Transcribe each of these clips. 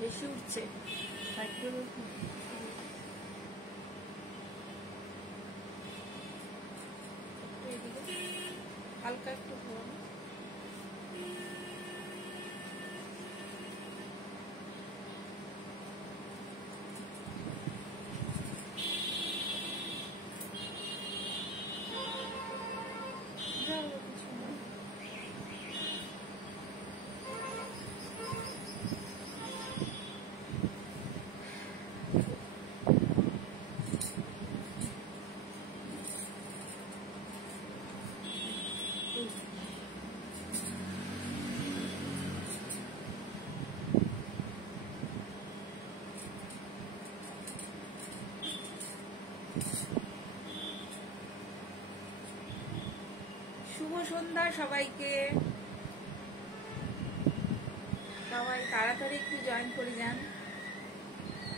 বেশি উঠছে হালকা একটু শুভ সন্ধ্যা সবাইকে। সবাই তাড়াতাড়ি একটু জয়েন করে যান।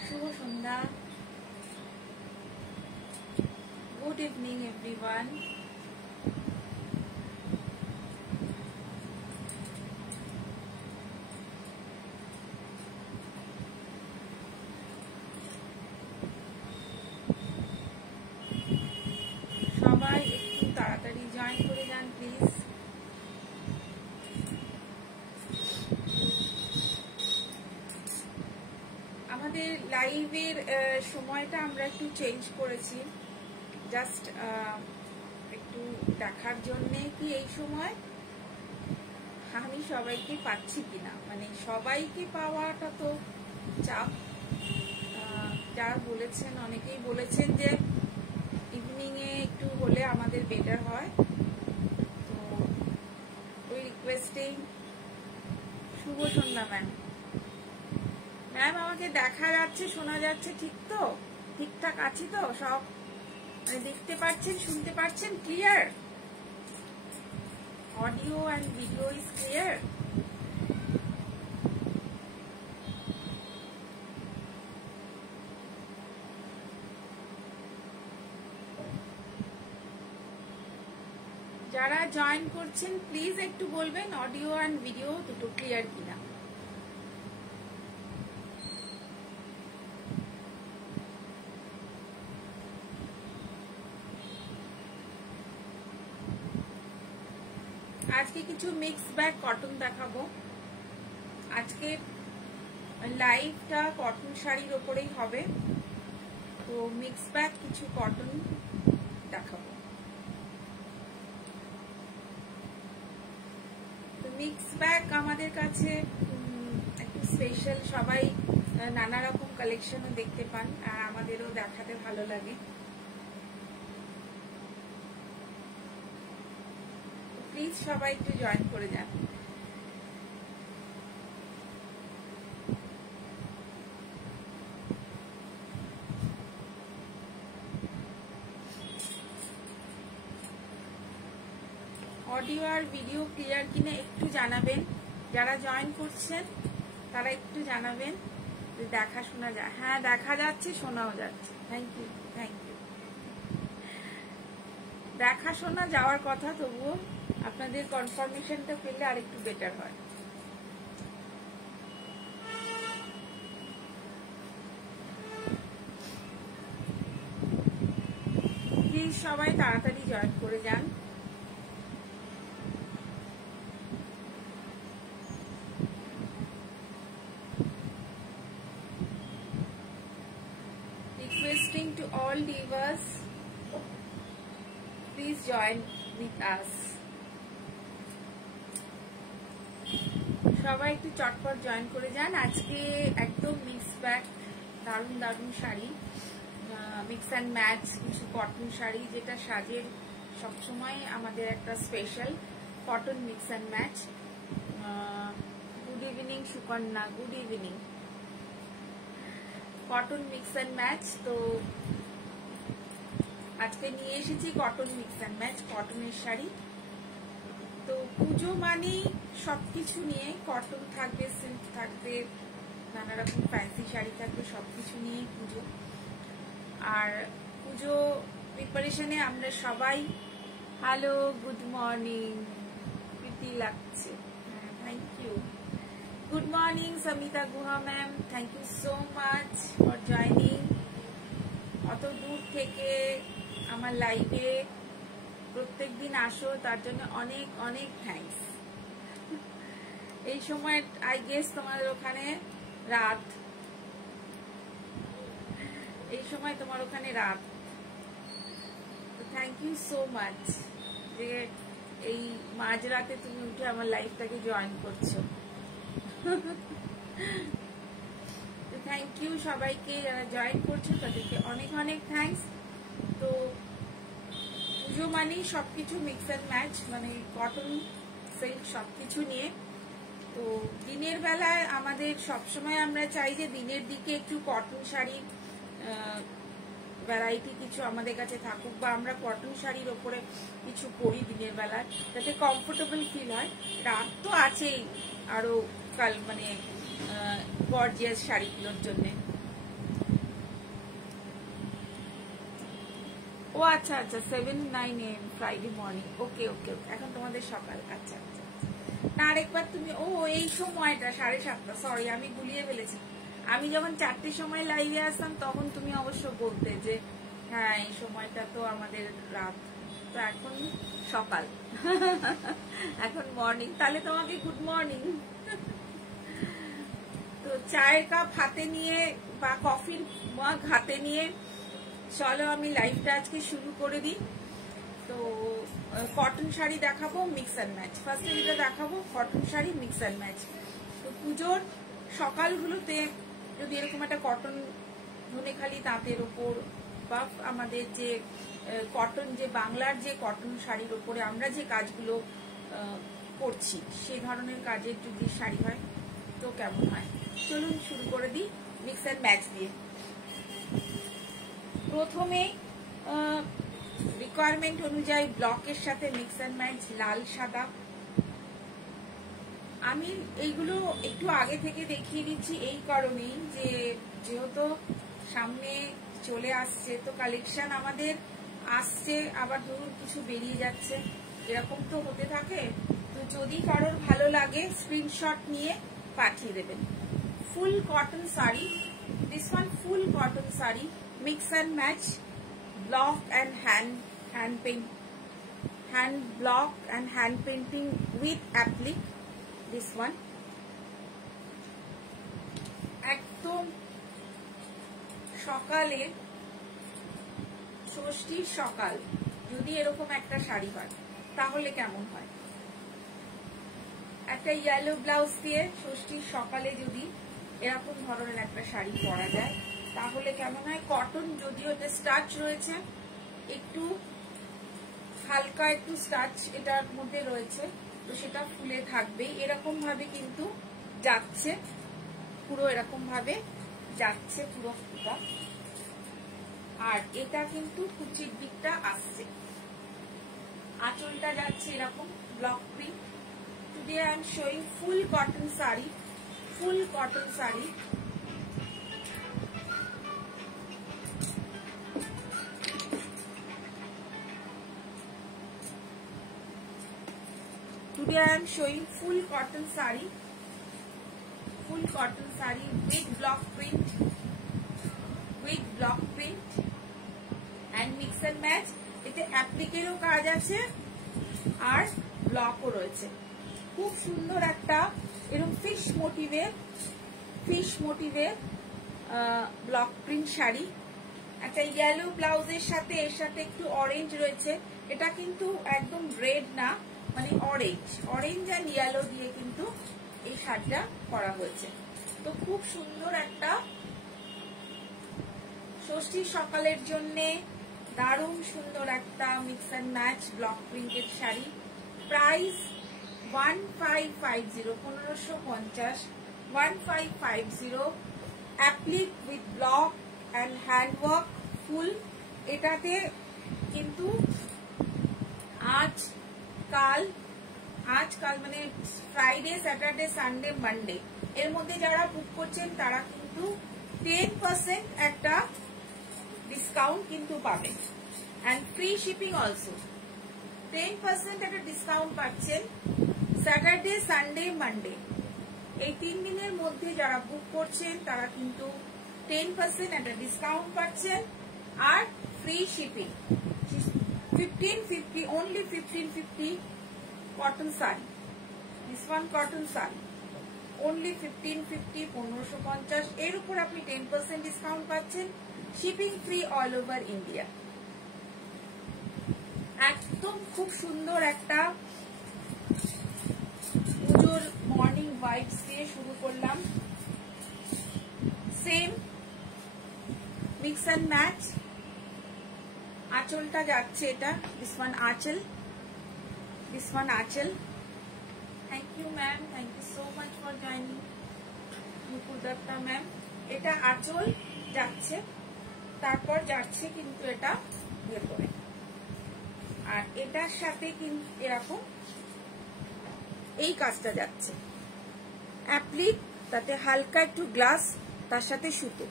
শুভ সন্ধ্যা, গুড ইভিনিং এভরিওয়ান। সবাই একটু তাড়াতাড়ি জয়েন করে যান প্লিজ। আমাদের লাইভের সময়টা আমরা একটু চেঞ্জ করেছি, জাস্ট একটু দেখার জন্যে কি এই সময় আমি সবাইকে পাচ্ছি কিনা, মানে সবাইকে পাওয়াটা তো চাপ। যারা বলেছেন, অনেকেই বলেছেন যে ইভিনিং এ একটু হলে আমাদের বেটার হয়, তো ওই রিকোয়েস্টেই। শুভ সন্ধ্যা ম্যাম। ম্যাম আমাকে দেখা যাচ্ছে, শোনা যাচ্ছে ঠিক তো? ঠিকঠাক আছি তো সব? মানে দেখতে পাচ্ছেন, শুনতে পাচ্ছেন clear? Audio and video is clear? যারা জয়েন করছেন প্লিজ একটু বলবেন অডিও অ্যান্ড ভিডিও দুটো ক্লিয়ার কিনা। আজকে কিছু মিক্স ব্যাগ কটন দেখাবো। আজকে লাইভটা কটন শাড়ির ওপরেই হবে, তো মিক্স ব্যাগ কিছু কটন দেখাবো। তো মিক্স ব্যাগ আমাদের কাছে একটু স্পেশাল, সবাই নানা রকম কালেকশনও দেখতে পান আর আমাদেরও দেখাতে ভালো লাগে। প্লিজ সবাই একটু জয়েন করে যান। অডিও আর ভিডিও ক্লিয়ার কিনা একটু জানাবেন। যারা জয়েন করছেন তারা একটু জানাবেন দেখা শোনা যায়। হ্যাঁ দেখা যাচ্ছে, শোনাও যাচ্ছে। Thank you, thank you. দেখা শোনা যাওয়ার কথা, তবুও আপনাদের কনফার্মেশনটা পেলে আরেকটু বেটার হয়। প্লিজ সবাই তাড়াতাড়ি জয়েন করে যান। Requesting to all divas, please join with us. সবাই একটু চটপট জয়েন করে যান। আজকে একদম মিক্স ব্যাগ, দারুণ দারুণ শাড়ি, মিক্স অ্যান্ড ম্যাচ কিছু কটন শাড়ি, যেটা সাজের সবসময় আমাদের একটা special cotton mix and match. Good evening Sukanya, good evening. Cotton mix and match, তো আজকে নিয়ে এসেছি কটন মিক্স অ্যান্ড ম্যাচ, কটনের শাড়ি। তো পুজো মানেই সবকিছু নিয়ে, কটন থাকবে, সিল্ক থাকবে, নানা রকম ফ্যান্সি শাড়ি থাকবে, সবকিছু নিয়ে পুজো। আর পুজো প্রিপারেশনে আমরা সবাই। হ্যালো, গুড মর্নিং, প্রীতি লাগছে, thank you. Good morning Samita Guha ma'am, thank you so much for joining. অত দূর থেকে আমার লাইভে প্রত্যেকদিন আসো, তার জন্য অনেক অনেক থ্যাঙ্কস। এই সময় আই গেস তোমাদের ওখানে রাত, এই সময় তোমার ওখানে রাত। থ্যাংক ইউ সো মাচ যে এই মাঝরাতে তুমি উঠে আমার লাইফটাকে জয়েন করছো। থ্যাংক ইউ সবাইকে যারা জয়েন করছো, তাদেরকে অনেক অনেক থ্যাঙ্কস। তো পুজো মানেই সবকিছু মিক্স অ্যান্ড ম্যাচ, মানে কটন সিল্ক সবকিছু নিয়ে। তো দিনের বেলায় আমাদের সবসময় আমরা চাই যে দিনের দিকে একটু কটন শাড়ি ভ্যারাইটি কিছু আমাদের কাছে থাকুক, বা আমরা কটন শাড়ির ওপরে কিছু পরি দিনের বেলায়, যাতে কমফোর্টেবল ফিল হয়। রাত তো আছেই আরো কাল মানে গর্জিয়াস শাড়িগুলোর জন্যে। ও আচ্ছা আচ্ছা, 7-9 AM ফ্রাইডে মর্নিং। ওকে ওকে ওকে, এখন তোমাদের সকাল। আচ্ছা আচ্ছা, না আরেকবার তুমি, ও এই সময়টা 7:30, সরি আমি গুলিয়ে ফেলেছি। আমি যখন 4টের সময় লাইভে আসতাম তখন তুমি অবশ্য বলতে যে হ্যাঁ এই সময়টা তো আমাদের রাত, তো এখন সকাল, এখন মর্নিং। তাহলে তোমাকে গুড মর্নিং। তো চায়ের কাপ হাতে নিয়ে বা কফির মগ হাতে নিয়ে চলো আমি লাইভটা আজকে শুরু করে দিই। তো কটন শাড়ি দেখাবো মিক্স অ্যান্ড ম্যাচ। ফার্স্টে যেটা দেখাবো cotton sari mix and match. তো পুজোর সকালগুলোতে যদি এরকম একটা কটন ধনেখালি তাঁতের ওপর, বা আমাদের যে কটন, যে বাংলার যে কটন শাড়ির ওপরে আমরা যে কাজগুলো করছি সেই ধরনের কাজের যদি শাড়ি হয় তো কেমন হয়। চলুন শুরু করে দিই মিক্স অ্যান্ড ম্যাচ দিয়ে। প্রথমে রিকোয়ারমেন্ট অনুযায়ী ব্লকের সাথে মিক্স অ্যান্ড ম্যাচ, লাল সাদা। আমি এইগুলো একটু আগে থেকে দেখিয়ে দিচ্ছি এই কারণেই যে যেহেতু সামনে চলে আসছে, তো কালেকশন আমাদের আসছে, আবার ধরুন কিছু বেরিয়ে যাচ্ছে, এরকম তো হতে থাকে। তো যদি কারোর ভালো লাগে স্ক্রিনশট নিয়ে পাঠিয়ে দেবেন। ফুল cotton sari, this one full cotton sari, mix and match, block and hand block and hand painting with applique. This one একদম সকালে, ষষ্ঠীর সকাল যদি এরকম একটা শাড়ি হয় তাহলে কেমন হয়। একটা ইয়েলো ব্লাউজ দিয়ে ষষ্ঠীর সকালে যদি এরকম ধরনের একটা শাড়ি পরা যায় তাহলে কেমন হয়। কটন, যদিও এটা স্টাচ রয়েছে, একটু হালকা একটু স্টাচ এটার মধ্যে রয়েছে, তো সেটা ফুলে থাকবেই। এরকম ভাবে কিন্তু যাচ্ছে, পুরো এরকম ভাবে যাচ্ছে পুরো ফুটা। আর এটা কিন্তু কুচির দিকটা আসছে, আঁচলটা যাচ্ছে এরকম block print. Today I am showing full cotton sari, full cotton sari. Today I am showing full cotton saree with block print, and mix and match. এতে অ্যাপ্লিকেরও কাজ আছে আর ব্লকও রয়েছে। খুব সুন্দর একটা এরকম ফিশ মোটিভের ব্লক প্রিন্ট শাড়ি। একটা ইয়েলো ব্লাউজের সাথে এর সাথে একটু অরেঞ্জ রয়েছে। এটা কিন্তু একদম রেড না, মানে অরেঞ্জ অ্যান্ড ইয়েলো দিয়ে কিন্তু এই শাড়িটা করা হয়েছে। তো খুব সুন্দর একটা ষষ্ঠীর সকালের জন্য দারুণ সুন্দর একটা mix and match block printed sari. Price 1550, 1550, 1550। Applique with block and handwork full. এটাতে কিন্তু আজকাল মানে ফ্রাইডে, স্যাটারডে, সানডে, মানডে এর মধ্যে যারা বুক করছেন তারা কিন্তু 10% একটা ডিসকাউন্ট কিন্তু পাবেন, অ্যান্ড ফ্রি শিপিং অলসো। 10% একটা ডিসকাউন্ট পাচ্ছেন স্যাটারডে, সানডে, মানডে, এই 3 দিনের মধ্যে যারা বুক করছেন তারা কিন্তু 10% একটা ডিসকাউন্ট পাচ্ছেন আর free shipping. 1550, only 1550 cotton saree. This one cotton saree only 1550, 1550 এর উপর আপনি 10% ডিসকাউন্ট পাচ্ছেন, shipping free all over India. একদম খুব সুন্দর একটা পুজোর মর্নিং ভাইবস দিয়ে শুরু করলাম। সেম মিক্স অ্যান্ড ম্যাচ, আঁচলটা যাচ্ছে এটা, দিস ওয়ান আঁচল, দিস ওয়ান আঁচল। Thank you ma'am, thank you so much for joining Mukul Datta ma'am. এটা আঁচল যাচ্ছে, তারপর যাচ্ছে কিন্তু এটা ভেতরে, আর এটার সাথে কিন্তু এরকম এই কাজটা যাচ্ছে, অ্যাপ্লিক, তাতে হালকা একটু গ্লাস, তার সাথে সুতো,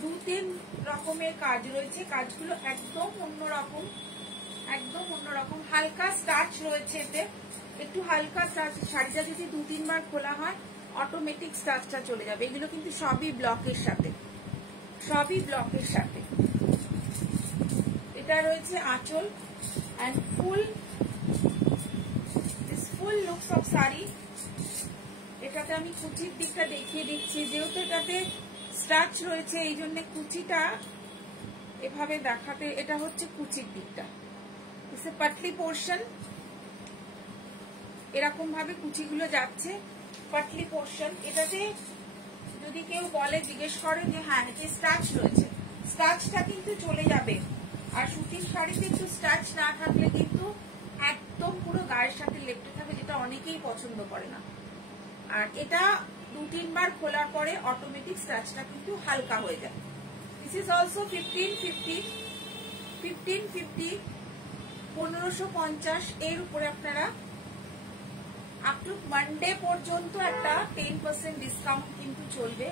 2-3 রকমের কাজ রয়েছে। কাজগুলো একদম অন্যরকম, একদম অন্যরকম। হালকা স্টার্চ রয়েছে এতে, একটু হালকা স্টার্চ। শাড়িটা যদি 2-3 বার খোলা হয় অটোমেটিক স্টার্চটা চলে যাবে। এগুলো কিন্তু সবই ব্লকের সাথে, সবই ব্লকের সাথে। এটা রয়েছে আঁচল and full looks of sari. এটাতে আমি কুচির দিকটা দেখিয়ে দিচ্ছি, যেহেতু এটাতে স্টার্চ রয়েছে এই জন্য কুচিটা এভাবে দেখাতে। এটা হচ্ছে কুচির দিকটা, পাতলি পোর্শন, এরকম ভাবে কুচিগুলো যাচ্ছে, পাতলি পোর্শন। এটাতে যদি কেউ বলে, জিজ্ঞেস করে যে হ্যাঁ এতে স্টার্চ রয়েছে, স্টার্চটা কিন্তু চলে যাবে। আর সুতির শাড়িতে একটু স্টার্চ না থাকলে কিন্তু একদম পুরো গায়ের সাথে লেপটে থাকবে, যেটা অনেকেই পছন্দ করে না। আর এটা 2-3 বার খোলার পরে অটোমেটিক স্টার্চটা কিন্তু হালকা হয়ে যায়। দিস ইজ অলসো 1550, 1550 এর উপরে আপনারা আপ টু মানডে পর্যন্ত একটা 10% ডিসকাউন্ট কিন্তু চলবে।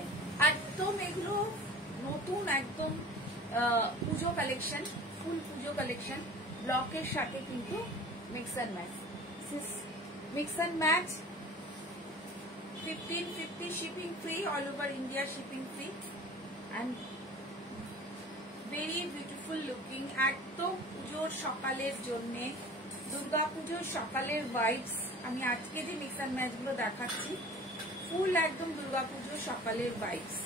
একদম এগুলো নতুন, একদম পুজো কালেকশন, ফুল পুজো কালেকশন, ব্লকের সাথে কিন্তু mix and match. Mix and match 1550, shipping free all over India, shipping free and very beautiful looking। একদম পুজোর সকালের জন্য, দুর্গা পুজোর সকালের ভাইবস। আমি আজকে যে মিক্স অ্যান্ড ম্যাচ গুলো দেখাচ্ছি ফুল একদম দুর্গা পুজোর সকালের ভাইবস।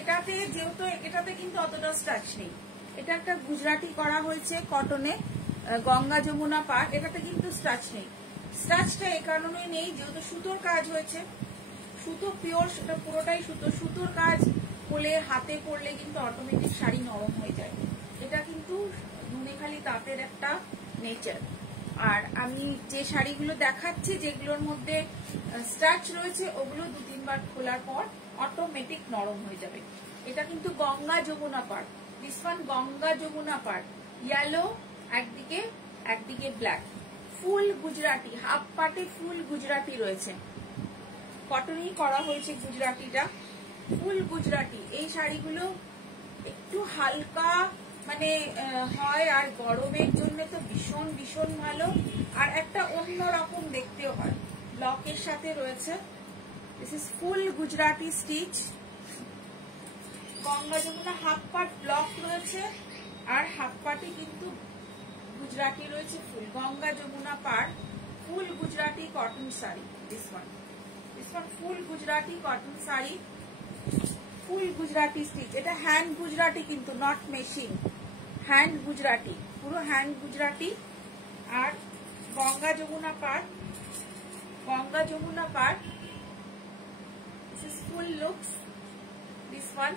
এটাতে যেহেতু এটাতে কিন্তু অতটা স্টার্চ নেই, এটা একটা গুজরাটি করা হয়েছে কটনে, গঙ্গা যমুনা পাড়। এটাতে কিন্তু স্টার্চ নেই। স্টার্চটা এ কারণে নেই যেহেতু সুতোর কাজ হয়েছে, সুতো পিওর, সেটা পুরোটাই সুতো। সুতোর কাজ হলে হাতে পড়লে কিন্তু অটোমেটিক শাড়ি নরম হয়ে যায়। এটা কিন্তু নুনেখালি তাঁতের একটা নেচার। আর আমি যে শাড়িগুলো দেখাচ্ছি যেগুলোর মধ্যে স্টার্চ রয়েছে ওগুলো 2-3 বার খোলার পর অটোমেটিক নরম হয়ে যাবে। এটা কিন্তু গঙ্গা যমুনা পাড়, দিস ওয়ান গঙ্গা যমুনা পাড়, ইয়েলো একদিকে, একদিকে ব্ল্যাক, ফুল গুজরাটি, হাফ পাটে ফুল গুজরাটি রয়েছে, কটনই করা হয়েছে গুজরাটিটা, ফুল গুজরাটি। এই শাড়িগুলো একটু হালকা মানে হয়, আর গরমের জন্য তো ভীষণ ভীষণ ভালো, আর একটা অন্যরকম দেখতেও হয়। ব্লকের সাথে রয়েছে, this is full Gujarati stitch. Ganga Jamuna half part block রয়েছে আর হাফ পাটে কিন্তু গুজরাটি রয়েছে ফুল। গঙ্গা যমুনা পাড় full Gujarati cotton sari, this one full Gujarati cotton sari, full Gujarati stitch. এটা হ্যান্ড গুজরাটি কিন্তু, নট মেশিন, হ্যান্ড গুজরাটি, পুরো হ্যান্ড গুজরাটি। আর গঙ্গা যমুনা পাড়, গঙ্গা যমুনা পাড়, this is full looks, this one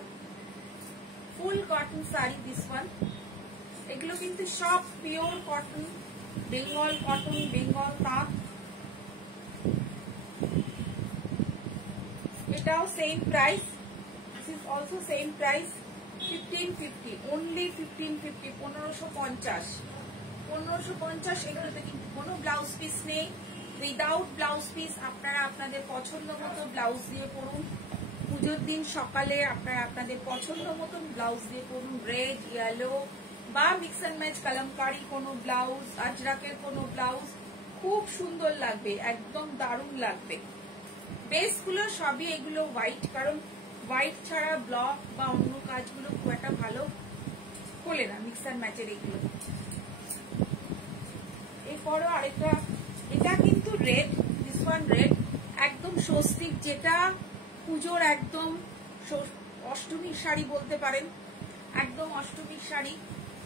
full cotton sari, this one. এগুলো কিন্তু সব pure cotton, Bengal cotton, Bengal তাঁত। এটাও same price, this is also same price, 1550, only 1550, 1550, 1550। এগুলোতে কিন্তু কোনো ব্লাউজ পিস নেই, উইদাউট ব্লাউজ পিস আপনারা আপনাদের পছন্দ মতো ব্লাউজ দিয়ে পরুন। পুজোর দিন সকালে আপনারা আপনাদের পছন্দ মতন ব্লাউজ দিয়ে পরুন, রেড, ইয়েলো বা মিক্স অ্যান্ড ম্যাচ কালামকারী কোনো ব্লাউজ, আজরাকের কোনো ব্লাউজ, খুব সুন্দর লাগবে, একদম দারুণ লাগবে। বেসগুলো সবই এগুলো হোয়াইট, কারণ হোয়াইট ছাড়া ব্লক বা অন্য কাজগুলো খুব একটা ভালো খোলে না মিক্স অ্যান্ড ম্যাচের এগুলো। এরপরও আরেকটা, এটা কিন্তু রেড, দিস ওয়ান রেড, একদম স্বস্তিক, যেটা পুজোর একদম অষ্টমীর শাড়ি বলতে পারেন, একদম অষ্টমীর শাড়ি।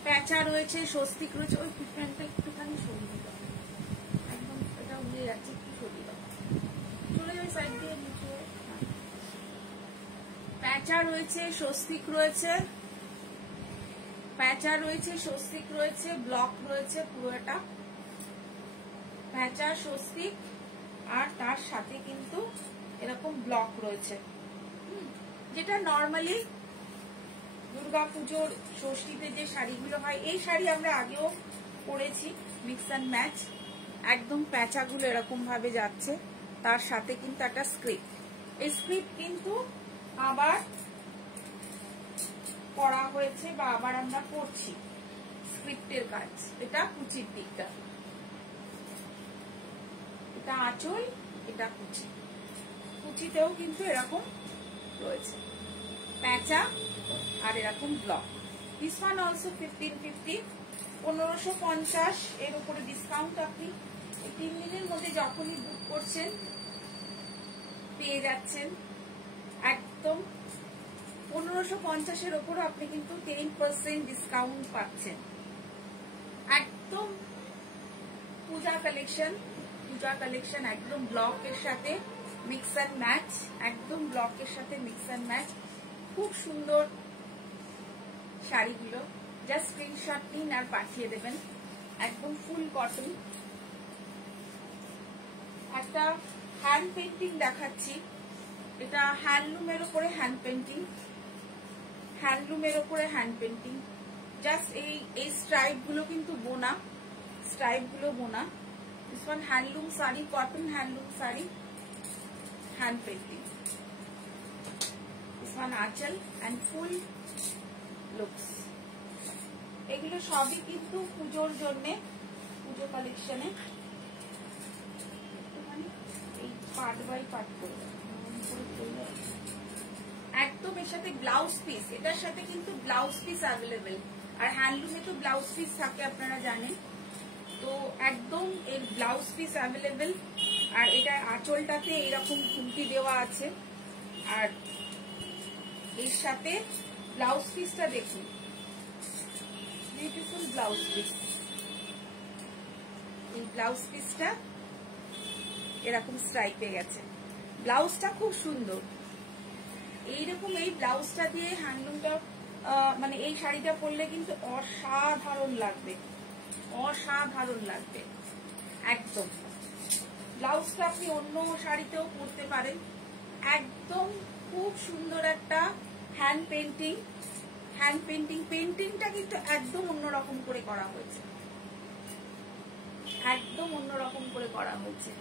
প্যাঁচা রয়েছে, স্বস্তিক রয়েছে। ওই প্যান্টটা একটুখানি সরিয়ে দাও, একদম এটা উড়ে যাচ্ছে, একটু সরিয়ে দাও, চলে যাবে সাইড দিয়ে নিচে। প্যাঁচা রয়েছে, স্বস্তিক রয়েছে, প্যাঁচা রয়েছে, স্বস্তিক রয়েছে, ব্লক রয়েছে, পুরোটা প্যাঁচা স্বস্তিক, আর তার সাথে কিন্তু এরকম ব্লক রয়েছে, যেটা নর্মালি দুর্গাপুজোর ষষ্ঠীতে যে শাড়িগুলো হয়, এই শাড়ি আমরা আগেও পরেছি মিক্স অ্যান্ড ম্যাচ। একদম প্যাঁচাগুলো এরকম ভাবে যাচ্ছে, তার সাথে কিন্তু একটা স্ক্রিপ্ট। এই স্ক্রিপ্ট কিন্তু আবার করা হয়েছে বা আবার আমরা করছি স্ক্রিপ্টের কাজ। এটা কুচির দিকটা, এটা আঁচল, এটা কুচি, কুচিতেও কিন্তু এরকম রয়েছে প্যাঁচা আর এরকম ব্লক। দিস ওয়ান অলসো 1550, 1550 এর উপরে ডিসকাউন্ট আপনি এই 3 দিনের মধ্যে যখনই বুক করছেন পেয়ে যাচ্ছেন। একদম 1550 এর উপরে আপনি কিন্তু 10% ডিসকাউন্ট পাচ্ছেন। একদম পূজা কালেকশন, পূজা কালেকশন একদম ব্লকের সাথে মিক্স অ্যান্ড ম্যাচ, একদম ব্লকের সাথে মিক্স অ্যান্ড ম্যাচ। খুব সুন্দর শাড়িগুলো, জাস্ট স্ক্রিনশট নিন আর পাঠিয়ে দেবেন। একদম ফুল কটন। একটা হ্যান্ড পেন্টিং দেখাচ্ছি, এটা হ্যান্ডলুমের উপরে হ্যান্ড পেন্টিং, হ্যান্ডলুমের উপরে হ্যান্ড পেন্টিং। জাস্ট এই স্ট্রাইপ গুলো কিন্তু বোনা, স্ট্রাইপ গুলো বোনা। This one handloom sari, cotton handloom sari, hand painting. This one আঁচল অ্যান্ড ফুল লুকস। এগুলো সবই কিন্তু পুজোর জন্য, পুজো কালেকশনে। এই পার্ট বাই পার্ট করে একদম এর সাথে ব্লাউজ পিস, এটার সাথে কিন্তু ব্লাউজ পিস অ্যাভেলেবেল। আর হ্যান্ডলুমে তো ব্লাউজ পিস থাকে আপনারা জানেন, তো একদম এর ব্লাউজ পিস অ্যাভেলেবেল। আর এটা আঁচলটাতে এরকম খুঁটি দেওয়া আছে, আর এর সাথে ব্লাউজ পিসটা দেখুন, বিউটিফুল ব্লাউজ পিস। এই ব্লাউজ পিসটা এরকম স্ট্রাইপে গেছে, ব্লাউজটা খুব সুন্দর। এইরকম এই ব্লাউজটা দিয়ে হ্যান্ডলুমটা মানে এই শাড়িটা পরলে কিন্তু অসাধারণ লাগবে, অসাধারণ লাগবে একদম। ব্লাউজটা আপনি অন্য শাড়িতেও পরতে পারেন। একদম খুব সুন্দর একটা হ্যান্ড পেন্টিং, হ্যান্ড পেন্টিং। পেন্টিংটা কিন্তু একদম অন্যরকম করে করা হয়েছে, একদম অন্যরকম করে করা হয়েছে,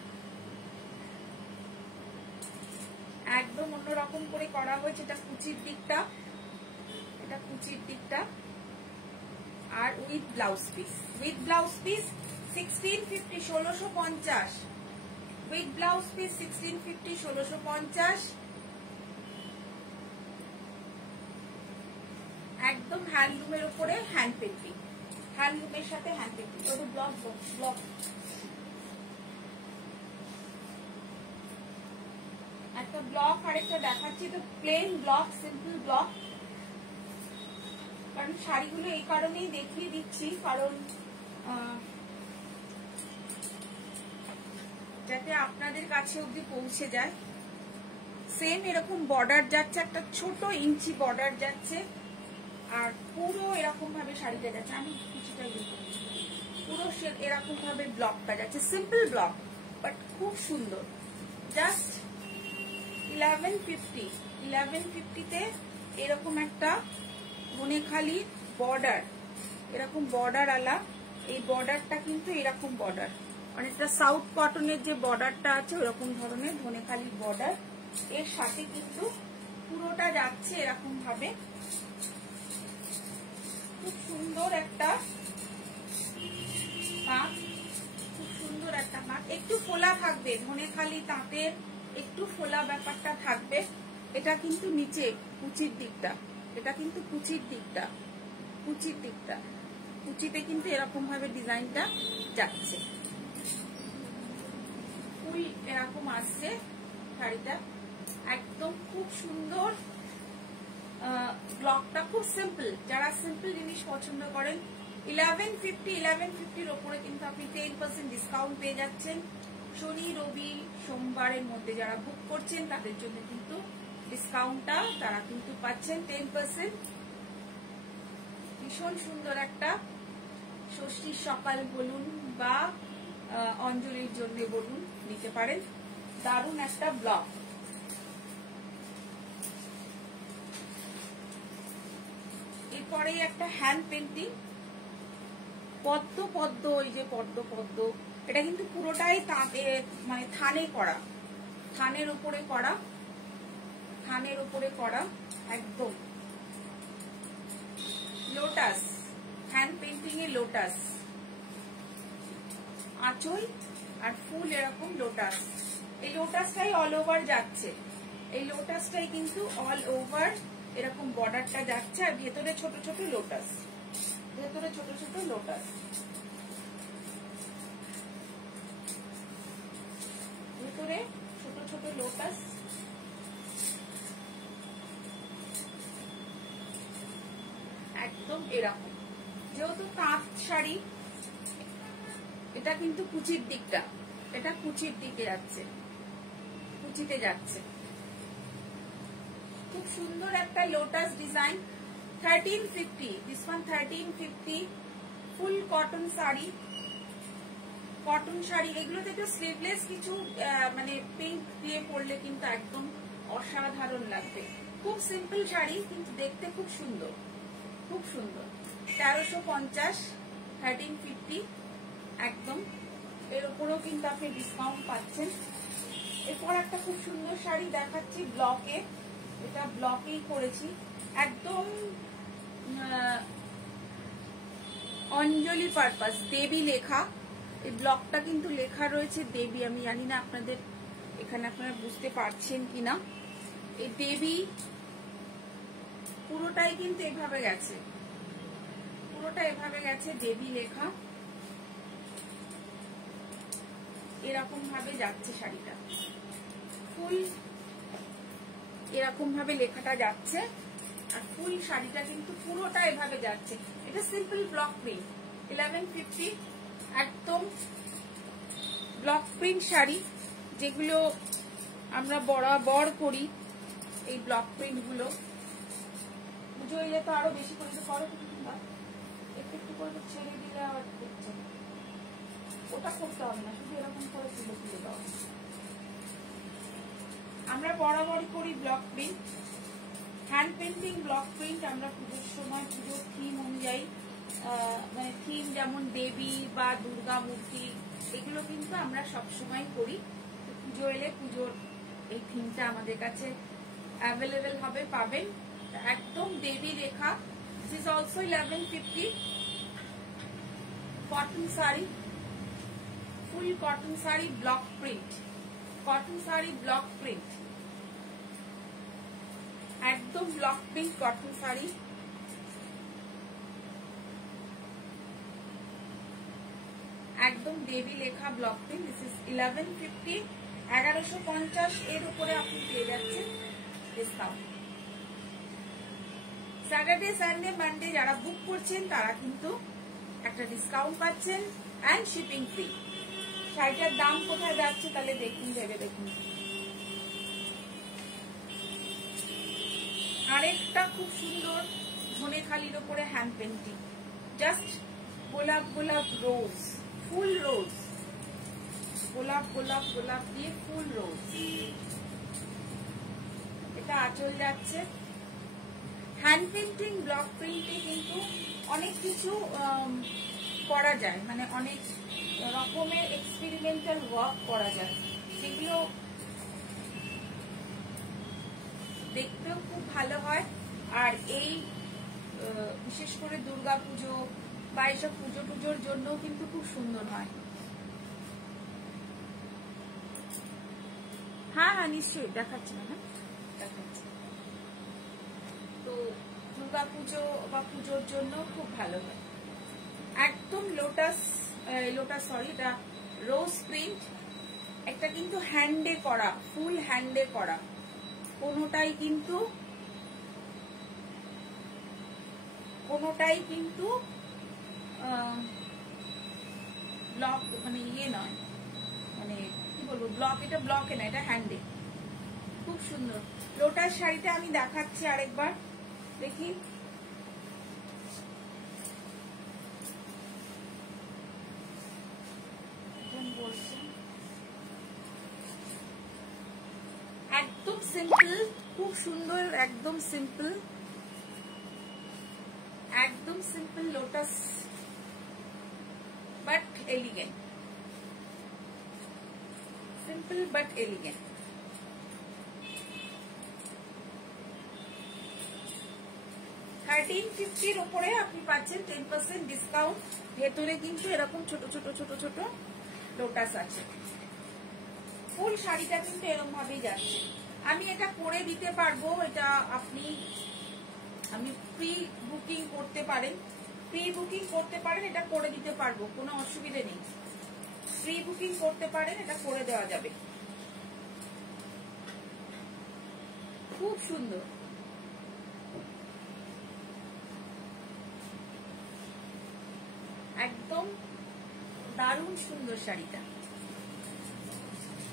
একদম অন্যরকম করে করা হয়েছে। এটা কুচির দিকটা, এটা কুচির দিকটা। আর with blouse piece, with blouse piece 1650, 1650। With blouse piece 1650, 1650। একদম হ্যান্ডলুমের উপরে হ্যান্ড পেন্টিং, হ্যান্ডলুমের সাথে হ্যান্ড পেন্টিং। ওটা ব্লক ব্লক। একটা ব্লক আরেকটা দেখাচ্ছি, তো প্লেন ব্লক, সিম্পল ব্লক। কারণ শাড়িগুলো এই কারণেই দেখিয়ে দিচ্ছি, কারণ যাতে আপনাদের কাছে অবধি পৌঁছে যায়। সেম এরকম বর্ডার যাচ্ছে, একটা ছোট ইঞ্চি বর্ডার যাচ্ছে, আর পুরো এরকম ভাবে শাড়িটা যাচ্ছে। আমি কিছুটা পুরো এরকম ভাবে ব্লকটা যাচ্ছে, সিম্পল ব্লক বাট খুব সুন্দর। জাস্ট 1150, 1150-তে এরকম একটা মনেখালি বর্ডার, এরকম বর্ডার আলা। এই বর্ডারটা কিন্তু এরকম বর্ডার, অনেকটা সাউথ কটনের যে বর্ডারটা আছে ওরকম ধরনের ধনেখালির বর্ডার, এর সাথে কিন্তু পুরোটা যাচ্ছে এরকম ভাবে। খুব সুন্দর একটা পাক, খুব সুন্দর একটা পাক, একটু ফোলা থাকবে, ধনেখালি তাঁতের একটু ফোলা ব্যাপারটা থাকবে। এটা কিন্তু নিচে কুচির দিকটা, এটা কিন্তু কুচির দিকটা, কুচির দিকটা, কুচিতে কিন্তু এরকম ভাবে ডিজাইনটা যাচ্ছে, ফুল এরকম আসছে শাড়িটা, একদম খুব সুন্দর। ব্লকটা খুব সিম্পল, যারা সিম্পল জিনিস পছন্দ করেন 1150 ওপরে কিন্তু আপনি 10% ডিসকাউন্ট পেয়ে যাচ্ছেন। শনি রবি সোমবারের মধ্যে যারা বুক করছেন তাদের জন্য কিন্তু ডিসকাউন্টটা তারা কিন্তু পাচ্ছেন 10%। ভীষণ সুন্দর একটা ষষ্ঠীর সকাল বলুন বা অঞ্জলির জন্য বলুন নিতে পারেন, দারুণ একটা ব্লক। এরপরে একটা হ্যান্ড পেন্টিং পদ্ম পদ্ম, ওই যে পদ্ম পদ্ম, এটা কিন্তু পুরোটাই তাঁতে মানে থানে করা, থানের উপরে করা, থানের উপরে করা, একদম লোটাস, হ্যান্ড পেন্টিং এ লোটাস আঁচল আর ফুল এরকম লোটাস। এই লোটাসটাই অল ওভার যাচ্ছে, এই লোটাসটাই কিন্তু অল ওভার এরকম বর্ডারটা যাচ্ছে, আর ভেতরে ছোট ছোট লোটাস, ভেতরে ছোট ছোট লোটাস, ভেতরে ছোট ছোট লোটাস। একদম এরকম, যেহেতু তাঁত শাড়ি এটা কিন্তু কুচির দিকটা, এটা কুচির দিকে যাচ্ছে, কুচিতে যাচ্ছে। খুব সুন্দর একটা lotus design, 1350, this one 1350, full cotton sari, cotton sari. এগুলোতে একটু স্লিভলেস কিছু মানে পিঙ্ক দিয়ে পরলে কিন্তু একদম অসাধারণ লাগবে। খুব সিম্পল শাড়ি কিন্তু দেখতে খুব সুন্দর, খুব সুন্দর। 1350, 1350 একদম, এর উপরেও কিন্তু আপনি ডিসকাউন্ট পাচ্ছেন। এরপর একটা খুব সুন্দর শাড়ি দেখাচ্ছি ব্লকে, এটা ব্লকেই করেছি, একদম অঞ্জলি পারপাস, দেবী লেখা। এই ব্লকটা কিন্তু লেখা রয়েছে দেবী, আমি জানি না আপনাদের এখানে আপনারা বুঝতে পারছেন কিনা। এই দেবী পুরোটাই কিন্তু এভাবে গেছে, পুরোটা এভাবে গেছে, দেবী লেখা এরকম ভাবে যাচ্ছে শাড়িটা, ফুল এরকম ভাবে লেখাটা যাচ্ছে, আর ফুল শাড়িটা কিন্তু পুরোটা এভাবে যাচ্ছে। এটা সিম্পল ব্লক প্রিন্ট, 1150, একদম ব্লক প্রিন্ট শাড়ি, যেগুলো আমরা বরাবর করি এই ব্লক প্রিন্ট গুলো। পুজো এলে তো আরো বেশি করে করো, একটু একটু করে ছেড়ে দিলে আর করছে, ওটা করতে হবে না, শুধু এরকম করে তুলে তুলে দাও। আমরা বরাবর করি block print, hand painting block print. আমরা পুজোর সময় পুজোর থিম অনুযায়ী, মানে থিম যেমন দেবী বা দুর্গা মূর্তি, এগুলো কিন্তু আমরা সবসময় করি। পুজো এলে পুজোর এই থিমটা আমাদের কাছে অ্যাভেলেবেল হবে, পাবেন। একদম দেবী রেখা, this is also 1150, cotton sari, full cotton sari block print, cotton sari block print, একদম ব্লক প্রিন্ট কটন শাড়ি। একদম দেবী লেখা ব্লক প্রিন্ট, দিস ইজ 1150, 1150 এর উপরে আপনি পেয়ে যাচ্ছেন ডিসকাউন্ট। স্যাটারডে সানডে মানডে যারা বুক করছেন তারা কিন্তু একটা ডিসকাউন্ট পাচ্ছেন এন্ড শিপিং ফ্রি। শাড়িটার দাম কোথায় যাচ্ছে তাহলে দেখুন, ভেবে দেখুন। আরেকটা খুব সুন্দর ধনেখালির উপরে হ্যান্ড পেন্টিং, জাস্ট গোলাপ গোলাপ রোজ, ফুল রোজ, গোলাপ গোলাপ গোলাপ দিয়ে ফুল রোজ, এটা আঁচল যাচ্ছে। হ্যান্ড পেন্টিং ব্লক প্রিন্টে কিন্তু অনেক কিছু করা যায়, মানে অনেক রকমের এক্সপেরিমেন্টাল ওয়ার্ক করা যায়, সেগুলো দেখতেও খুব ভালো হয়। আর এই বিশেষ করে দুর্গা পুজো বা এইসব পুজো টুজোর জন্য কিন্তু খুব সুন্দর হয়। হ্যাঁ হ্যাঁ নিশ্চয়ই দেখাচ্ছি না, দেখাচ্ছি। তো দুর্গা পুজো বা পুজোর জন্য খুব ভালো হয়। একদম লোটাস সরি, এটা রোজ প্রিন্ট, একটা কিন্তু হ্যান্ডে করা, ফুল হ্যান্ডে করা, কোনোটাই কিন্তু ব্লক মানে ইয়ে নয়, মানে কি বলবো ব্লক, এটা ব্লকে না, এটা হ্যান্ডে, খুব সুন্দর। লোটাস শাড়িটা আমি দেখাচ্ছি আরেকবার, দেখি। একদম সিম্পল, খুব সুন্দর, একদম সিম্পল, একদম simple lotus but elegant, simple but elegant. $1350 উপরে আপনি পাচ্ছেন 10% ডিসকাউন্ট। ভেতরে কিন্তু এরকম ছোট ছোট ছোট ছোট লোটাস আছে। ফুল শাড়িটা কিন্তু এরকম ভাবেই যাচ্ছে। আমি এটা করে দিতে পারবো, এটা আপনি প্রি বুকিং করতে পারেন, এটা করে দিতে পারবো, কোনো অসুবিধা নেই। প্রি বুকিং করতে পারেন, এটা করে দেওয়া যাবে। খুব সুন্দর, একদম দারুণ সুন্দর শাড়িটা।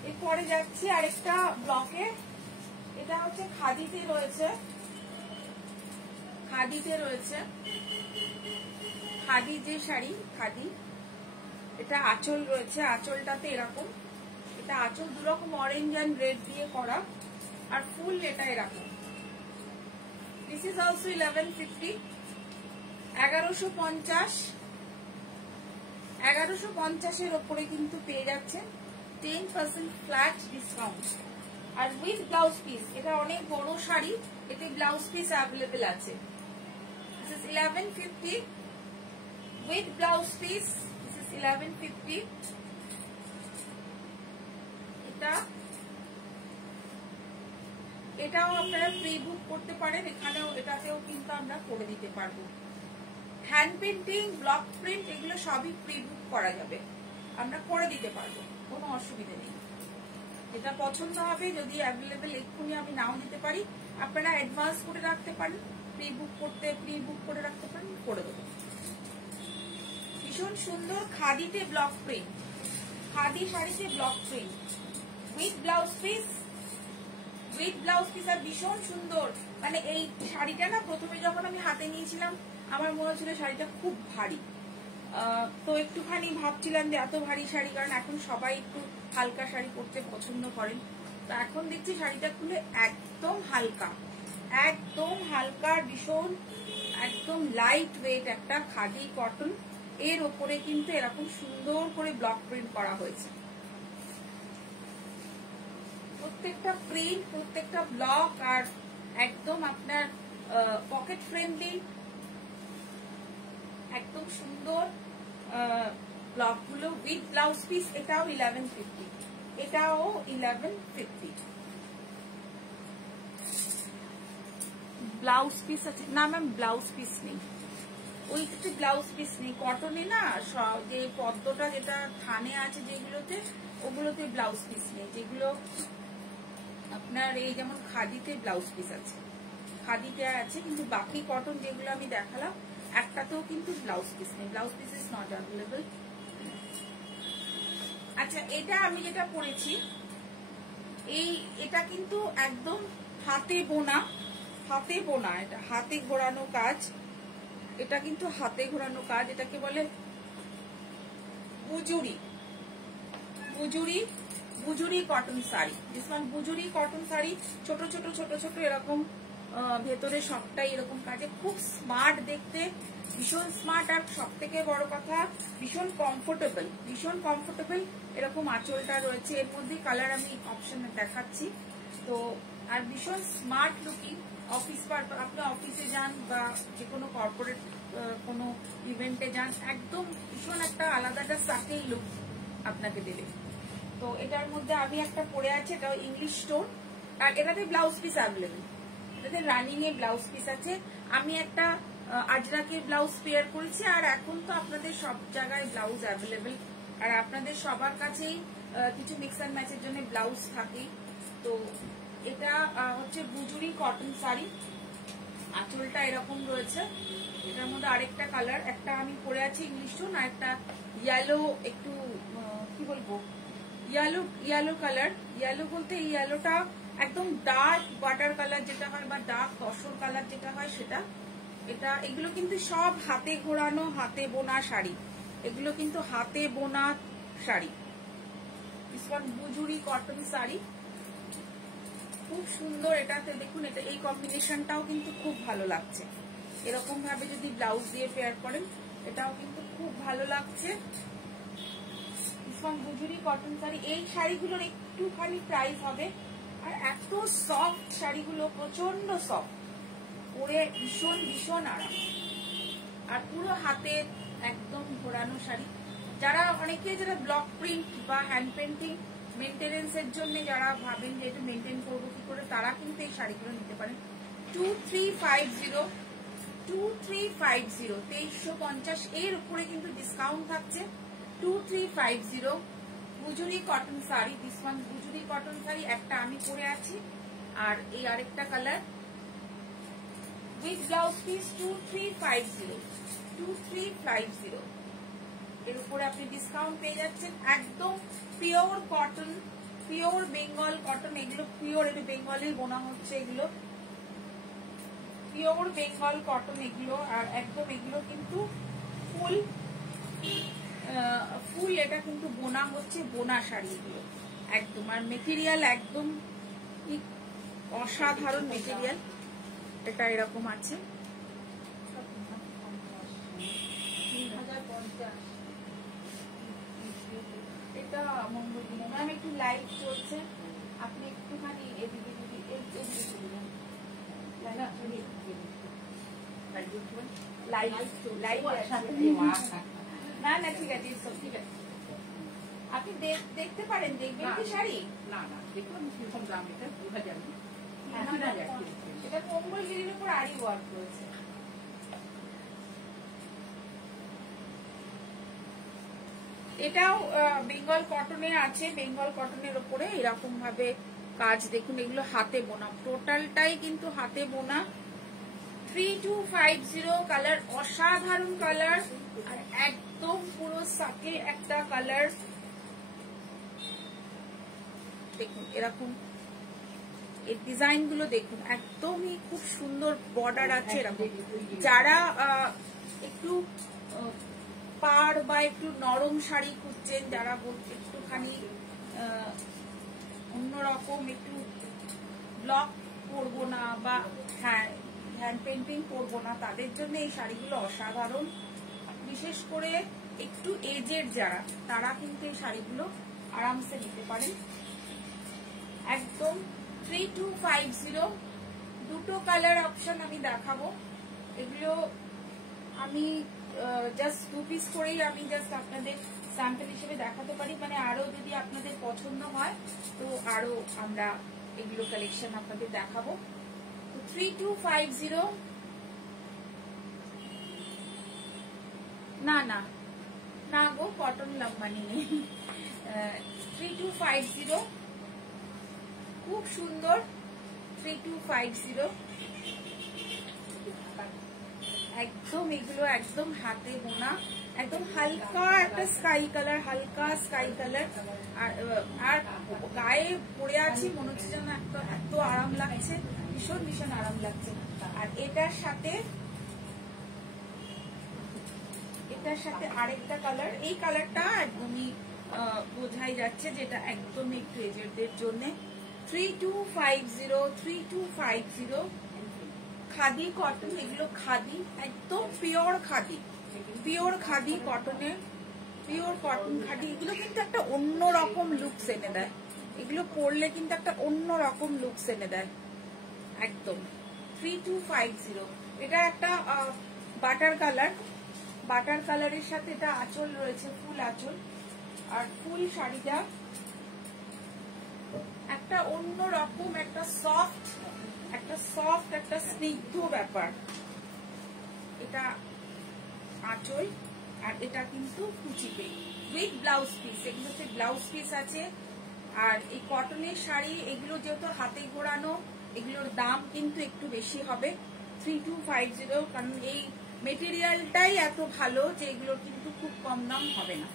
এরপরে যাচ্ছি আরেকটা ব্লকে, এটা হচ্ছে খাদিতে রয়েছে, খাদি যে শাড়ি, খাদি, এটা আঁচল রয়েছে, আঁচলটাতে এরকম, এটা আঁচল দুরকম অরেঞ্জ এন্ড রেড দিয়ে করা, আর ফুল এটা এরকম। দিস ইজ অলসো 1150, 1150 ওপরে কিন্তু পেয়ে যাচ্ছেন 10% ফ্ল্যাট ডিসকাউন্ট। আর উইথ ব্লাউজ পিস, এটা অনেক বড় শাড়ি, এতে ব্লাউজ পিস অ্যাভেলেবেল আছে। This is 1150 with blouse piece, this is 1150। এটাও আপনারা প্রি বুক করতে পারেন, এটাতেও কিন্তু আমরা করে দিতে পারবো। হ্যান্ড পেন্টিং, ব্লক প্রিন্ট, এগুলো সবই প্রি বুক করা যাবে, আমরা করে দিতে পারবো, কোনো অসুবিধা নেই। এটা পছন্দ হবে, যদি অ্যাভেলেবেল এক্ষুনি আমি নাও দিতে পারি, আপনারা অ্যাডভান্স করে রাখতে পারেন, প্রি বুক করে রাখতে পারেন, করে দেবো। ভীষণ সুন্দর খাদিতে ব্লক প্রিন্ট, খাদি শাড়িতে block print with blouse piece, আর ভীষণ সুন্দর। মানে এই শাড়িটা না প্রথমে যখন আমি হাতে নিয়েছিলাম আমার মনে হচ্ছিল শাড়িটা খুব ভারী, তো একটুখানি ভাবছিলাম যে এত ভারী শাড়ি, কারণ এখন সবাই একটু হালকা শাড়ি পরতে পছন্দ করেন, তো এখন দেখছি শাড়িটা খুলে একদম হালকা, ভীষণ একদম লাইট ওয়েট একটা খাদি কটন, এর ওপরে কিন্তু এরকম সুন্দর করে ব্লক প্রিন্ট করা হয়েছে। প্রত্যেকটা প্রিন্ট, প্রত্যেকটা ব্লক, আর একদম আপনার পকেট ফ্রেন্ডলি, একদম সুন্দর ব্লক গুলো উইথ ব্লাউজ পিস। এটাও 1150, ব্লাউজ পিস আছে না ম্যাম? ব্লাউজ পিস নেই, ওইটাতে ব্লাউজ পিস নেই। কটনে না যে পদ্মটা যেটা থানে আছে যেগুলোতে, ওগুলোতে ব্লাউজ পিস নেই। যেগুলো আপনার এই যেমন খাদিতে ব্লাউজ পিস আছে, কিন্তু বাকি কটন যেগুলো আমি দেখালাম একটাতেও কিন্তু ব্লাউজ পিস নেই, blouse piece is not available. আচ্ছা, এটা আমি যেটা পরেছি এটা কিন্তু একদম হাতে বোনা, এটা হাতে ঘোরানো কাজ, এটা কিন্তু হাতে ঘোরানো কাজ। এটাকে বলে বুজুরি কটন শাড়ি। দিস ওয়ান বুজুরি কটন শাড়ি, ছোট ছোট এরকম ভেতরে সবটাই এরকম কাজে, খুব স্মার্ট দেখতে, ভীষণ স্মার্ট। আর সব থেকে বড় কথা ভীষণ কমফোর্টেবল। এরকম আঁচলটা রয়েছে, এর মধ্যে কালার আমি অপশনে দেখাচ্ছি। তো আর ভীষণ স্মার্ট লুকিং। অফিস আপনি অফিসে যান বা যে কোনো কর্পোরেট কোনো ইভেন্টে যান, একদম ভীষণ একটা আলাদা একটা সাটেল লুক আপনাকে দেবে। তো এটার মধ্যে আমি একটা পরে আছে, এটা ইংলিশ স্টোন, আর এটাতে ব্লাউজ পিস অ্যাভেলেবেল, এটাতে রানিং এ ব্লাউজ পিস আছে। আমি একটা আজরাকে ব্লাউজ পেয়ার করেছি, আর এখন তো আপনাদের সব জায়গায় ব্লাউজ অ্যাভেলেবেল, আর আপনাদের সবার কাছেই কিছু মিক্স অ্যান্ড ম্যাচের জন্য ব্লাউজ থাকে। তো এটা হচ্ছে বুজুরি কটন শাড়ি, আঁচলটা এরকম রয়েছে। এটার মধ্যে আরেকটা কালার, একটা আমি পরে আছি ইংলিশ টোন, আর একটা ইয়েলো, একটু কি বলবো, ইয়েলো কালার। ইয়েলো বলতে এই ইয়েলোটা একদম ডার্ক বাটার কালার যেটা হয়, বা ডার্ক তসর কালার যেটা হয় সেটা। এগুলো কিন্তু সব হাতে ঘোরানো, হাতে বোনা শাড়ি, এগুলো কিন্তু হাতে বোনা শাড়ি। বুজুরি কটন শাড়ি, খুব সুন্দর। এটাতে দেখুন, এটা এই কম্বিনেশনটাও কিন্তু খুব ভালো লাগছে। এরকম ভাবে যদি ব্লাউজ দিয়ে পেয়ার করেন, এটাও কিন্তু খুব ভালো লাগছে। বুজুরি কটন শাড়ি, এই শাড়িগুলোর একটুখানি প্রাইস হবে, আর এত সফট শাড়িগুলো, প্রচন্ড সফট, পরে ভীষণ আরাম, আর পুরো হাতের একদম ঘোরানো শাড়ি। যারা ব্লক প্রিন্ট বা হ্যান্ড পেন্টিং মেনটেনেন্স এর জন্য যারা ভাবেন যে এটা মেনটেন করবো কি করে, তারা কিন্তু এই শাড়িগুলো নিতে পারেন। 2350 2350, এর উপরে কিন্তু ডিসকাউন্ট থাকছে। 2350 বুজুরি কটন শাড়ি, দিস ওয়ান বুজুরি কটন শাড়ি, একটা আমি পরে আছি, আর এই আরেকটা কালার উইথ ব্লাউজ পিস। 2350 এর উপরে আপনি ডিসকাউন্ট পেয়ে যাচ্ছেন। একদম pure cotton, pure Bengal cotton, এগুলো পিওর, এটা বেঙ্গলি বোনা হচ্ছে, এগুলো পিওর বেঙ্গল কটন এগুলো। আর একদম এগুলো কিন্তু ফুল এটা কিন্তু বোনা হচ্ছে, বোনা শাড়ি এগুলো একদম। আর মেটেরিয়াল একদম অসাধারণ মেটেরিয়াল, এটা এরকম আছে। 3050, এটা ম্যাম একটু লাইভ চলছে, আপনি একটুখানি এদিকে যদি না ঠিক আছে, ঠিক আছে, আপনি দেখতে পারেন, দেখবেন কি শাড়ি? না দেখুন কিরকম দাম, এটা 2000, এটা কম্বলগিরির উপর আড়ি ওয়ার্ক করেছে। এটাও বেঙ্গল কটনের আছে, বেঙ্গল কটনের উপরে এরকম ভাবে কাজ। দেখুন এগুলো হাতে বোনা, টোটালটাই কিন্তু হাতে বোনা। 3250 কালার, অসাধারণ কালার, আর একদম পুরো সাকে একটা কালার। দেখুন এরকম এই ডিজাইন গুলো দেখুন, একদমই খুব সুন্দর বর্ডার আছে এরকম। যারা একটু পাড় বা একটু নরম শাড়ি খুঁজছেন, যারা একটুখানি অন্যরকম, একটু ব্লক পরবো না বা হ্যান্ড পেন্টিং করবো না, তাদের জন্য এই শাড়িগুলো অসাধারণ। বিশেষ করে একটু এজের যারা, তারা কিন্তু এই শাড়িগুলো আরামসে নিতে পারেন। একদম 3250, দুটো কালার অপশন আমি দেখাবো। এগুলো আমি জাস্ট 2 পিস করেই আমি জাস্ট আপনাদের স্যাম্পল হিসেবে দেখাতে পারি, মানে আরো যদি আপনাদের পছন্দ হয় তো আরো আমরা এগুলো কালেকশন আপনাদের দেখাবো। 3250, না গো, কটন লাম্বানি নেই। 3250 খুব সুন্দর। 3250 একদম, এগুলো একদম হাতে বোনা, একদম হালকা একটা স্কাই কালার, হালকা স্কাই কালার। আর গায়ে পরে আছি মনে হচ্ছে যেন এত আরাম লাগছে, ভীষণ আরাম লাগছে। আর এটার সাথে আরেকটা কালার, এই কালারটা একদমই বোঝাই যাচ্ছে যেটা একদমই একটু এজেডদের জন্য। 3250 খাদি কটন, এগুলো খাদি, একদম পিওর খাদি, পিওর খাদি কটনের, পিওর কটন খাদি। এগুলো কিন্তু একটা অন্যরকম লুকস এনে দেয়, এগুলো পরলে কিন্তু একটা অন্যরকম লুকস এনে দেয় একদম। 3250। এটা একটা বাটার কালার, বাটার কালারের সাথে এটা আঁচল রয়েছে, ফুল আঁচল। আর ফুল শাড়িটা একটা অন্যরকম, একটা সফট, একটা স্নিগ্ধ ব্যাপার। এটা আঁচল আর এটা কিন্তু কুচিতে উইথ ব্লাউজ পিস, এগুলোতে ব্লাউজ পিস আছে। আর এই কটনের শাড়ি এগুলো যেহেতু হাতে ঘোরানো, এগুলোর দাম কিন্তু একটু বেশি হবে 3250, কারণ এই মেটেরিয়ালটাই এত ভালো যে এগুলো কিন্তু খুব কম দাম হবে না।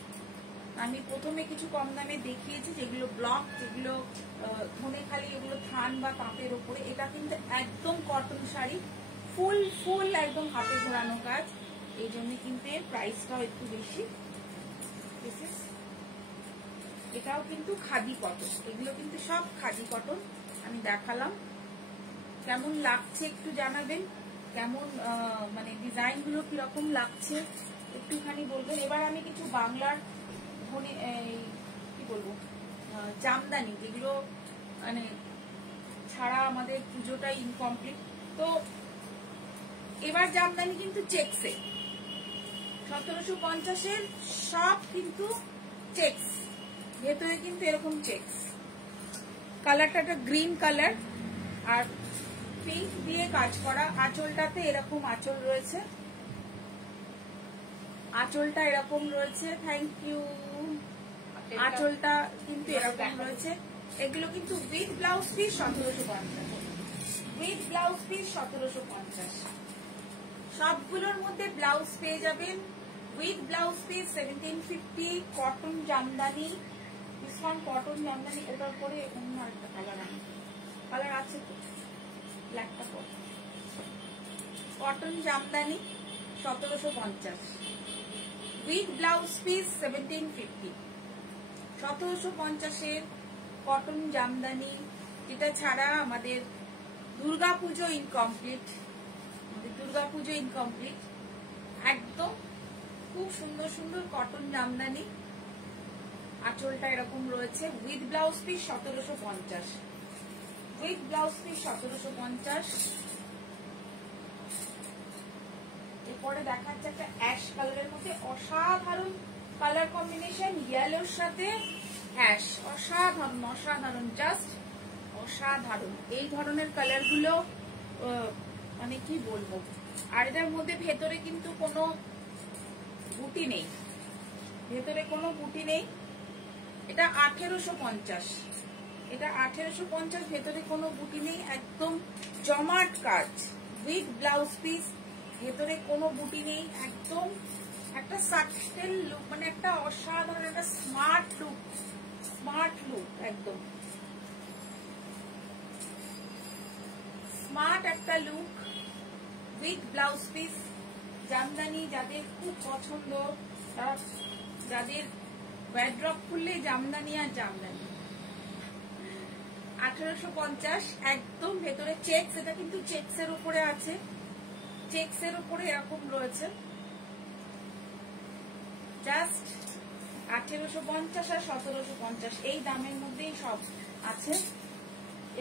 আমি প্রথমে কিছু কম দামে দেখিয়েছি, যেগুলো ব্লক, যেগুলো ধনেখালি, এগুলো থান বা তাঁতের ওপরে। এটা কিন্তু একদম কটন শাড়ি, ফুল ফুল একদম হাতে ঘোরানো কাজ, এই জন্য কিন্তু এর প্রাইসটাও একটু বেশি। এটাও কিন্তু খাদি কটন, এগুলো কিন্তু সব খাদি কটন। আমি দেখালাম, কেমন লাগছে একটু জানাবেন, কেমন মানে ডিজাইন গুলো কিরকম লাগছে একটুখানি বলবেন। এবার আমি কিছু বাংলার কি বলবো জামদানি, যেগুলো মানে ছাড়া আমাদের পুজোটা ইনকমপ্লিট। তো এবার জামদানি কিন্তু চেকসে, 1750-এর সব কিন্তু চেকস, ভেতরে কিন্তু এরকম চেকস। কালারটা একটা গ্রিন কালার আর পিঙ্ক দিয়ে কাজ করা। আঁচলটাতে এরকম আঁচল রয়েছে, আঁচলটা এরকম রয়েছে, থ্যাংক ইউ। আঁচলটা কিন্তু এরকম রয়েছে। এগুলো কিন্তু with blouse piece 1750, with blouse piece 1750। সবগুলোর মধ্যে ব্লাউজ পেয়ে যাবেন with blouse piece 1750। Cotton jamdani, cotton jamdani. এটার পরে অন্য একটা কালার আছে তো, ব্ল্যাকটা পর। Cotton jamdani 1750 with blouse piece 1750। 1750-এর কটন জামদানি, যেটা ছাড়া আমাদের দুর্গাপুজো ইনকমপ্লিট, দুর্গাপুজো ইনকমপ্লিট। একদম খুব সুন্দর সুন্দর কটন জামদানি। আঁচলটা এরকম রয়েছে with blouse piece 1750, with blouse piece 1750। এরপরে দেখাচ্ছে একটা অ্যাশ কালারের মধ্যে অসাধারণ কালার কম্বিনেশন, ইয়েলোর সাথে অ্যাশ। অসাধারণ, অসাধারণ, জাস্ট অসাধারণ। এই ধরনের কালার গুলো মানে কি বলবো। আর এটার মধ্যে ভেতরে কিন্তু কোনো বুটি নেই, ভেতরে কোনো বুটি নেই। এটা 1850, এটা 1850, ভেতরে কোনো বুটি নেই, একদম জমাট কাজ উইথ ব্লাউজ পিস, ভেতরে কোনো বুটি নেই, একদম একটা সাটেল লুক, মানে একটা অসাধারণ, একটা স্মার্ট লুক, স্মার্ট লুক, একদম স্মার্ট একটা look with blouse piece. Jamdani যাদের খুব পছন্দ, যাদের ওয়ার্ড্রপ খুললে জামদানি আর জামদানি। 1850, একদম ভেতরে চেকস। এটা কিন্তু চেকস এর উপরে আছে, চেকস এর উপরে এরকম রয়েছে। জাস্ট 1850 আর 1750 এই দামের মধ্যেই সব আছে।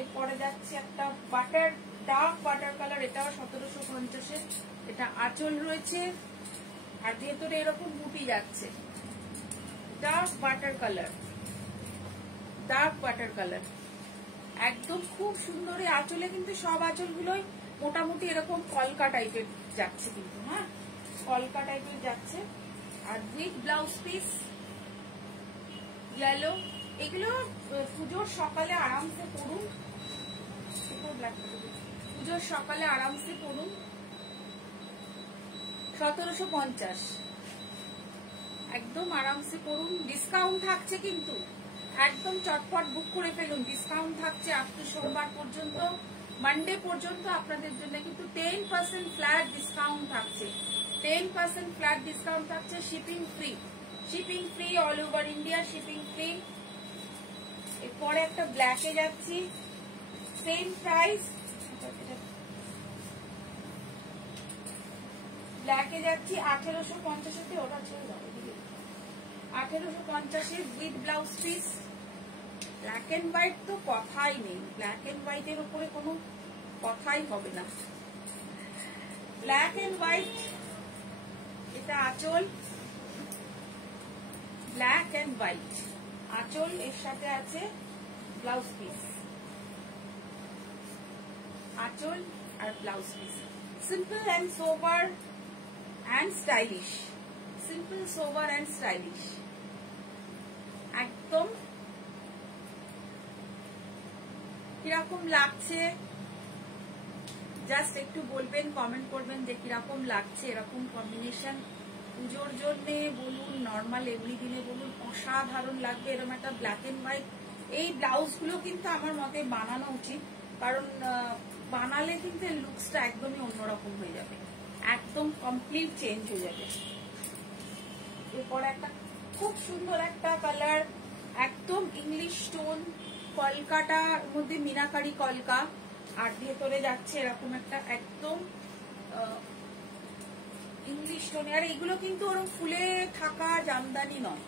এরপরে যাচ্ছে একটা বাটার, ডার্ক বাটার কালার, এটাও 1750-এর। এটা আঁচল রয়েছে আর ভেতরে এরকম বুটি যাচ্ছে। Dark butter colour, dark butter colour, একদম খুব সুন্দর। এই আঁচলে কিন্তু সব আঁচলগুলোই মোটামুটি এরকম কলকা টাইপের যাচ্ছে, কিন্তু হ্যাঁ কলকা টাইপের যাচ্ছে। আর উইথ ব্লাউজ পিস ইয়েলো। এগুলো পুজোর সকালে আরামসে পরুন, পুজোর সকালে আরামসে পরুন। 1750, একদম আরামসে পরুন। ডিসকাউন্ট থাকছে কিন্তু, একদম চটপট বুক করে ফেলুন। ডিসকাউন্ট থাকছে আপ টু সোমবার পর্যন্ত, মানডে পর্যন্ত আপনাদের জন্য কিন্তু 10% ফ্ল্যাট ডিসকাউন্ট থাকছে, 10% ফ্ল্যাট ডিসকাউন্ট থাকছে। Shipping free, shipping free, all over India shipping free. এরপরে একটা ব্ল্যাকে যাচ্ছি, সেম প্রাইস, ব্ল্যাকে যাচ্ছি 1850 ওটা ছেড়ে যাবে 1850 with blouse piece. Black and white তো কথাই নেই, ব্ল্যাক এন্ড হোয়াইটের উপরে কোনো কথাই হবে না। ব্ল্যাক এন্ড হোয়াইট, এটা আঁচল, ব্ল্যাক এন্ড হোয়াইট আঁচল, এর সাথে আছে ব্লাউজ পিস, আঁচল আর blouse piece. Simple and sober and stylish, simple sober and stylish, একদম কিরকম লাগছে জাস্ট একটু বলবেন, কমেন্ট করবেন যে কিরকম লাগছে। এরকম কম্বিনেশন পুজোর জন্য বলুন, নর্মাল এমনি দিনে বলুন, অসাধারণ লাগবে এরকম একটা ব্ল্যাক এন্ড হোয়াইট। এই ব্লাউজগুলো কিন্তু আমার মতে বানানো উচিত, কারণ বানালে কিন্তু লুকসটা একদমই অন্যরকম হয়ে যাবে, একদম কমপ্লিট চেঞ্জ হয়ে যাবে। এরপর একটা খুব সুন্দর একটা কালার, একদম ইংলিশ টোন, কলকাটার মধ্যে মিনাকারি কলকা, আর ভেতরে যাচ্ছে এরকম একটা একদম ইংলিশ টোনে। আর এগুলো কিন্তু ওরকম ফুলে থাকা জামদানি নয়,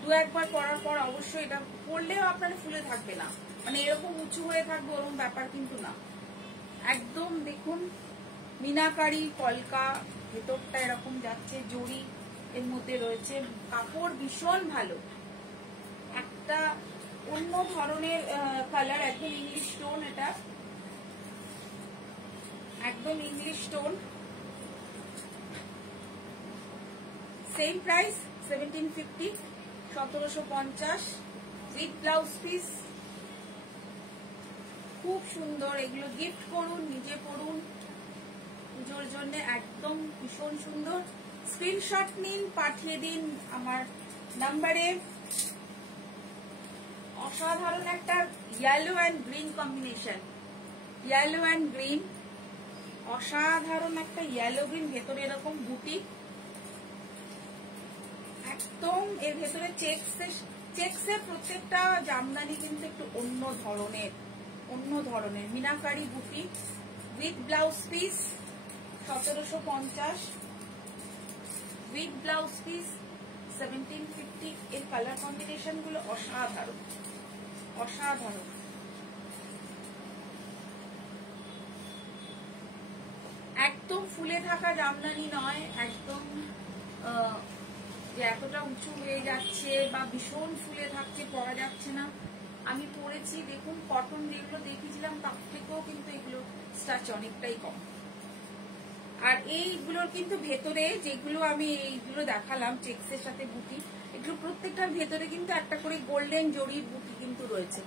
দু একবার পরার পর অবশ্যই এটা পরলেও আপনার ফুলে থাকবে না, মানে এরকম উঁচু হয়ে থাকবে ওরকম ব্যাপার কিন্তু না। একদম দেখুন মিনাকারি কলকা, ভেতরটা এরকম যাচ্ছে জড়ি এর মধ্যে রয়েছে, কাপড় ভীষণ ভালো, একটা অন্য ধরনের কালার, একদম ইংলিশ টোন, এটা একদম English tone. Same price 1750, 1750 with blouse piece. খুব সুন্দর, এগুলো গিফট করুন, নিজে পরুন, পুজোর জন্য একদম ভীষণ সুন্দর। স্ক্রিনশট নিন, পাঠিয়ে দিন আমার নাম্বারে। অসাধারণ একটা yellow and green combination, yellow and green, অসাধারণ একটা ইয়েলো গ্রিন, ভেতরে এরকম বুটি, একদম এর ভেতরে চেক্সের প্রত্যেকটা জামদানি কিন্তু একটু অন্য ধরনের মিনাকারি বুটি with blouse piece. 1750 with blouse piece 1750। এর কালার কম্বিনেশন গুলো অসাধারণ, অসাধারণ। একদম ফুলে থাকা জামদানি নয়, একদম যে এতটা উঁচু হয়ে যাচ্ছে বা ভীষণ ফুলে থাকছে, পরা যাচ্ছে না। আমি পরেছি, দেখুন কটন যেগুলো দেখিয়েছিলাম তার থেকেও কিন্তু এগুলো স্টাচ অনেকটাই কম। আর এইগুলোর কিন্তু ভেতরে যেগুলো আমি এইগুলো দেখালাম চেক্সের সাথে বুটি, এগুলো প্রত্যেকটার ভেতরে কিন্তু একটা করে গোল্ডেন জরির বুটি কিন্তু রয়েছে,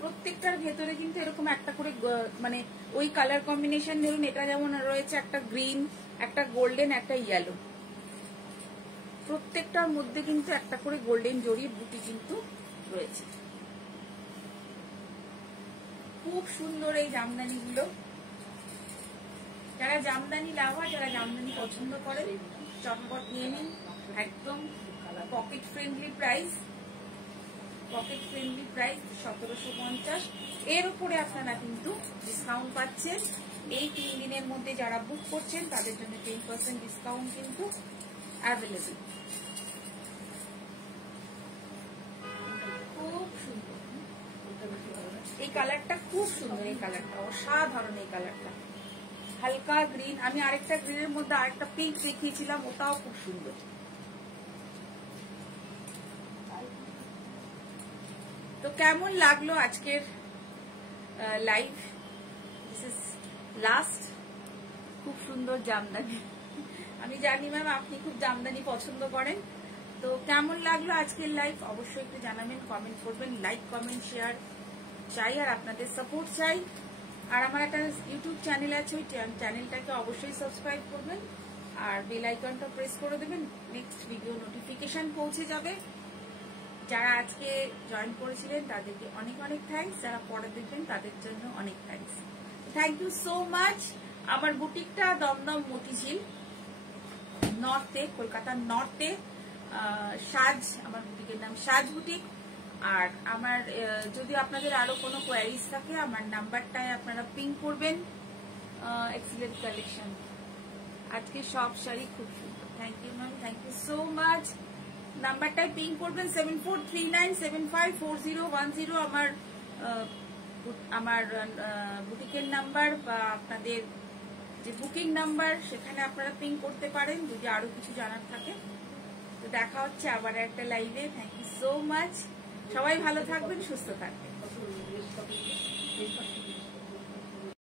প্রত্যেকটার ভেতরে কিন্তু এরকম একটা করে, মানে ওই কালার কম্বিনেশন, ধরুন এটা যেমন রয়েছে একটা গ্রিন, একটা গোল্ডেন, একটা ইয়েলো, প্রত্যেকটার মধ্যে কিন্তু একটা করে গোল্ডেন জরির বুটি কিন্তু রয়েছে। খুব সুন্দর এই জামদানিগুলো। যারা জামদানি লাভার, যারা জামদানি পছন্দ করে, চটপট নিয়ে নিন। একদম পকেট ফ্রেন্ডলি প্রাইস, 1750। এর উপরে আপনারা কিন্তু ডিসকাউন্ট পাচ্ছেন। এই 3 দিনের মধ্যে যারা বুক করছেন তাদের জন্য 10% ডিসকাউন্ট কিন্তু অ্যাভেলেবল। খুব সুন্দর এই কালারটা, খুব সুন্দর এই কালারটা, অসাধারণ এই কালারটা, হালকা গ্রিন। আমি আরেকটা গ্রিনের মধ্যে আরেকটা পিঙ্ক দেখিয়েছিলাম, ওটাও খুব সুন্দর। তো কেমন লাগলো আজকের লাইভ? This is last. খুব সুন্দর জামদানি, আমি জানি ম্যাম আপনি খুব জামদানি পছন্দ করেন। তো কেমন লাগলো আজকের লাইভ অবশ্যই একটু জানাবেন, কমেন্ট করবেন, লাইক কমেন্ট শেয়ার চাই, আর আপনাদের সাপোর্ট চাই। আর আমার একটা ইউটিউব চ্যানেল আছে, ওই চ্যানেলটাকে অবশ্যই সাবস্ক্রাইব করবেন আর বেল আইকনটা প্রেস করে দেবেন, নেক্সট ভিডিও নোটিফিকেশন পৌঁছে যাবে। যারা আজকে জয়েন করেছিলেন তাদেরকে অনেক অনেক থ্যাঙ্কস, যারা পরে দেখবেন তাদের জন্য অনেক thanks. Thank you so much. আমার বুটিকটা দমদম মতিঝিল নর্থে, কলকাতার নর্থে, সাজ, আমার বুটিকের নাম সাজ বুটিক। আর আমার যদি আপনাদের আরো কোনো কোয়ারিজ থাকে আমার নাম্বারটায় আপনারা পিং করবেন। এক্সিলেন্ট কালেকশন, আজকে সব শাড়ি খুব সুন্দর। Thank you ma'am, thank you so much. নাম্বারটাই পিং করবেন 7439754010 আমার বুটিকের নাম্বার বা আপনাদের যে বুকিং নাম্বার, সেখানে আপনারা পিং করতে পারেন যদি আরো কিছু জানার থাকে। তো দেখা হচ্ছে আবার একটা লাইভে। Thank you so much. সবাই ভালো থাকবেন, সুস্থ থাকবেন।